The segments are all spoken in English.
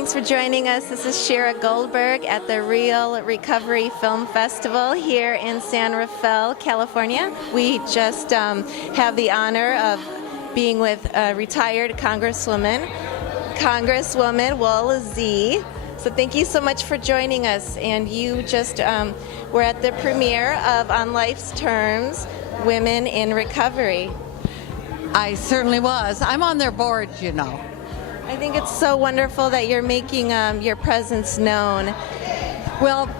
Thanks for joining us. This is Shira Goldberg at the Real Recovery Film Festival here in San Rafael, California. We just have the honor of being with a retired Congresswoman Will Z. So thank you so much for joining us. And you just were at the premiere of On Life's Terms, Women in Recovery. I certainly was. I'm on their board, you know. I think it's so wonderful that you're making your presence known. Well,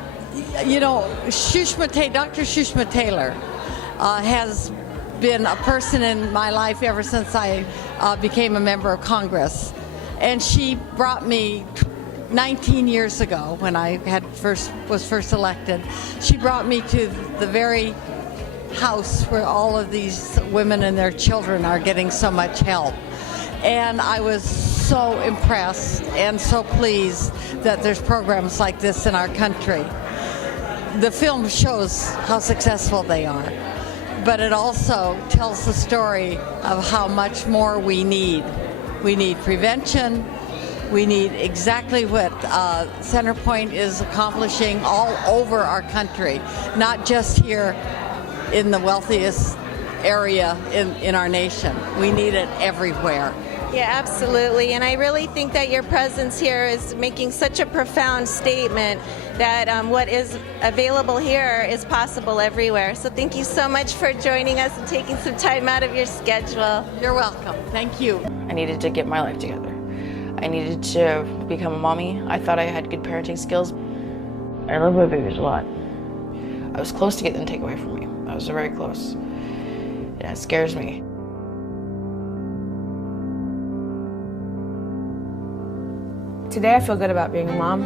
you know, Dr. Shushma Taylor has been a person in my life ever since I became a member of Congress. And she brought me 19 years ago when I was first elected. She brought me to the very house where all of these women and their children are getting so much help. And I was so impressed and so pleased that there's programs like this in our country. The film shows how successful they are, but it also tells the story of how much more we need. We need prevention. We need exactly what Centerpoint is accomplishing all over our country, not just here in the wealthiest area in our nation. We need it everywhere. Yeah, absolutely. And I really think that your presence here is making such a profound statement that what is available here is possible everywhere. So thank you so much for joining us and taking some time out of your schedule. You're welcome. Thank you. I needed to get my life together. I needed to become a mommy. I thought I had good parenting skills. I love my babies a lot. I was close to getting them taken away from me. I was very close. And it scares me. Today I feel good about being a mom.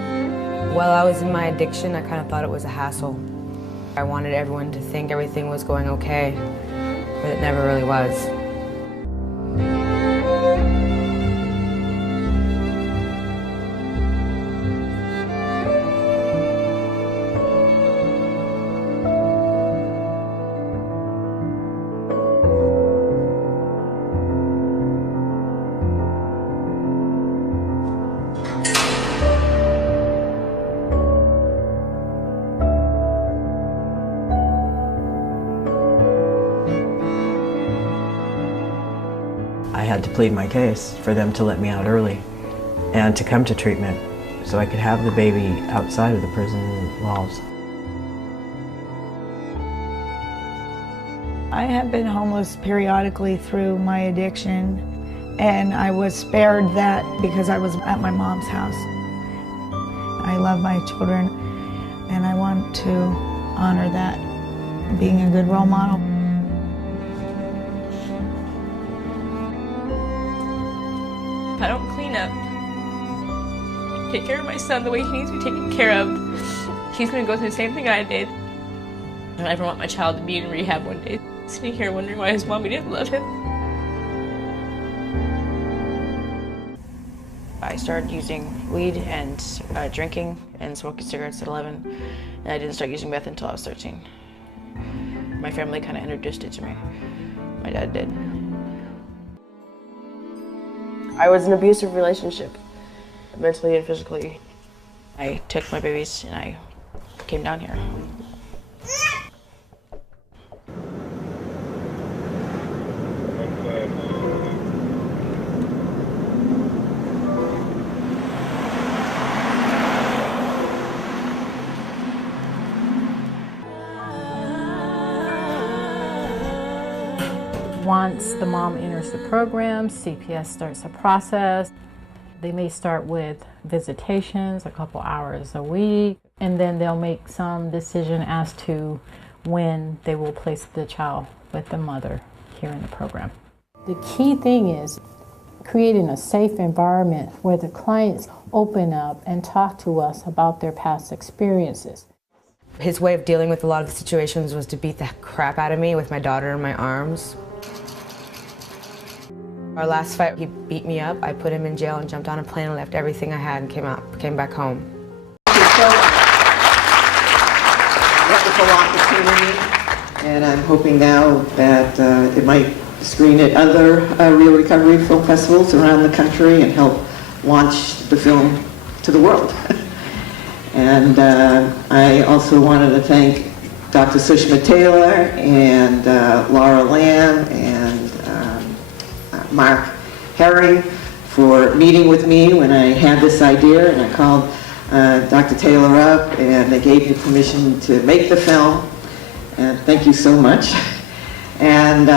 While I was in my addiction, I kind of thought it was a hassle. I wanted everyone to think everything was going okay, but it never really was. I had to plead my case for them to let me out early and to come to treatment so I could have the baby outside of the prison walls. I have been homeless periodically through my addiction, and I was spared that because I was at my mom's house. I love my children, and I want to honor that, being a good role model. I don't clean up, take care of my son the way he needs to be taken care of, he's going to go through the same thing I did. I don't ever want my child to be in rehab one day, sitting here wondering why his mommy didn't love him. I started using weed and drinking and smoking cigarettes at 11, and I didn't start using meth until I was 13. My family kind of introduced it to me. My dad did. I was in an abusive relationship, mentally and physically. I took my babies and I came down here. Once the mom enters the program, CPS starts a process. They may start with visitations, a couple hours a week, and then they'll make some decision as to when they will place the child with the mother here in the program. The key thing is creating a safe environment where the clients open up and talk to us about their past experiences. His way of dealing with a lot of the situations was to beat the crap out of me with my daughter in my arms. Our last fight, he beat me up. I put him in jail and jumped on a plane and left everything I had and came back home. Wonderful opportunity, and I'm hoping now that it might screen at other Real Recovery film festivals around the country and help launch the film to the world. And I also wanted to thank Dr. Sushma Taylor and Laura Lamb and Mark Herring for meeting with me when I had this idea, and I called Dr. Taylor up and they gave me permission to make the film. And thank you so much. And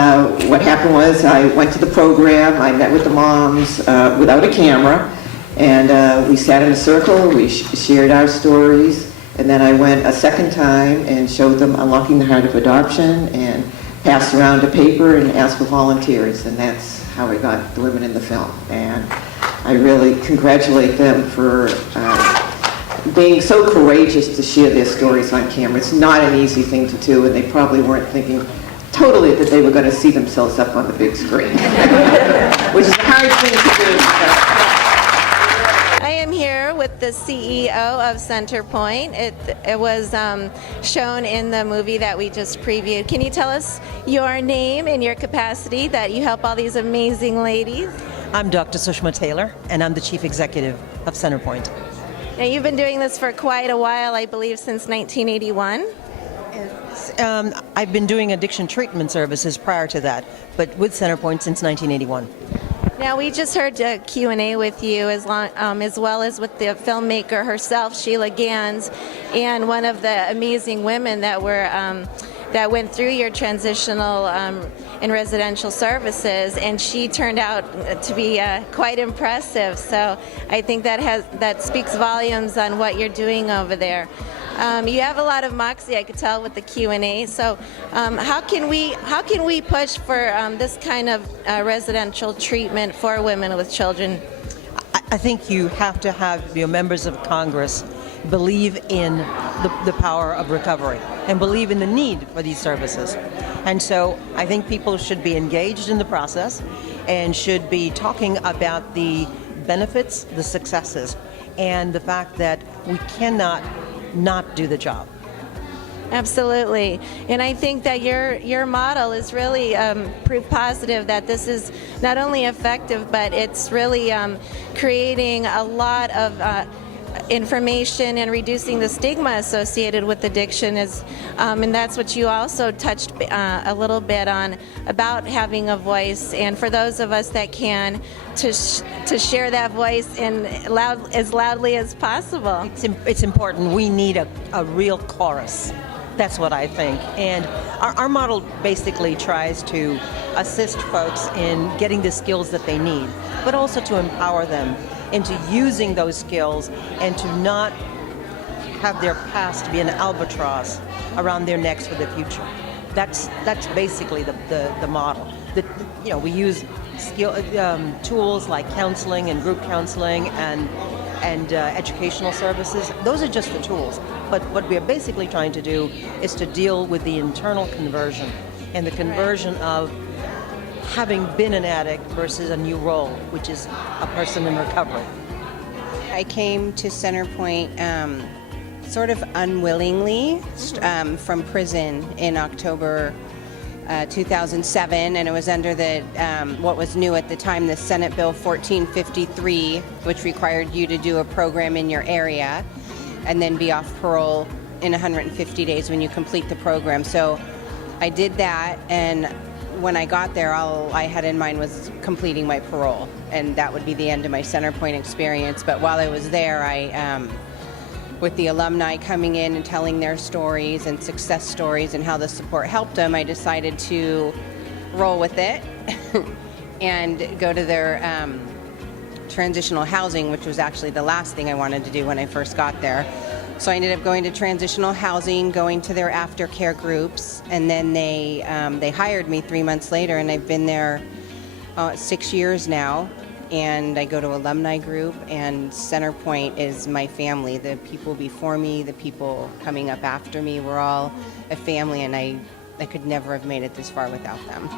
what happened was I went to the program, I met with the moms without a camera, and we sat in a circle, we shared our stories, and then I went a second time and showed them Unlocking the Heart of Adoption and passed around a paper and asked for volunteers, and that's how I got the women in the film. And I really congratulate them for being so courageous to share their stories on camera. It's not an easy thing to do, and they probably weren't thinking totally that they were going to see themselves up on the big screen, which is a hard thing to do. I am here with the CEO of Centerpoint. It was shown in the movie that we just previewed. Can you tell us your name and your capacity that you help all these amazing ladies? I'm Dr. Sushma Taylor, and I'm the Chief Executive of Centerpoint. Now, you've been doing this for quite a while, I believe, since 1981. I've been doing addiction treatment services prior to that, but with Centerpoint since 1981. Now, we just heard a Q&A with you as well as with the filmmaker herself, Sheila Gans, and one of the amazing women that went through your transitional and residential services, and she turned out to be quite impressive. So I think that speaks volumes on what you're doing over there. You have a lot of moxie, I could tell with the Q&A. So how can we push for this kind of residential treatment for women with children? I think you have to have your members of Congress believe in the power of recovery and believe in the need for these services. And so I think people should be engaged in the process and should be talking about the benefits, the successes, and the fact that we cannot not do the job. Absolutely. And I think that your model is really proof positive that this is not only effective, but it's really creating a lot of information and reducing the stigma associated with addiction, and that's what you also touched a little bit on, about having a voice, and for those of us that can, to share that voice as loudly as possible. It's important. We need a real chorus. That's what I think. And our model basically tries to assist folks in getting the skills that they need, but also to empower them into using those skills and to not have their past be an albatross around their necks for the future. That's basically the model. We use tools like counseling and group counseling and educational services. Those are just the tools. But what we are basically trying to do is to deal with the internal conversion and the conversion of having been an addict versus a new role, which is a person in recovery. I came to Centerpoint sort of unwillingly from prison in October 2007, and it was under the what was new at the time, the Senate Bill 1453, which required you to do a program in your area and then be off parole in 150 days when you complete the program. So I did that, and when I got there, all I had in mind was completing my parole, and that would be the end of my Centerpoint experience. But while I was there, with the alumni coming in and telling their stories and success stories and how the support helped them, I decided to roll with it and go to their transitional housing, which was actually the last thing I wanted to do when I first got there. So I ended up going to transitional housing, going to their aftercare groups, and then they hired me 3 months later, and I've been there 6 years now. And I go to alumni group, and Centerpoint is my family. The people before me, the people coming up after me, we're all a family, and I could never have made it this far without them.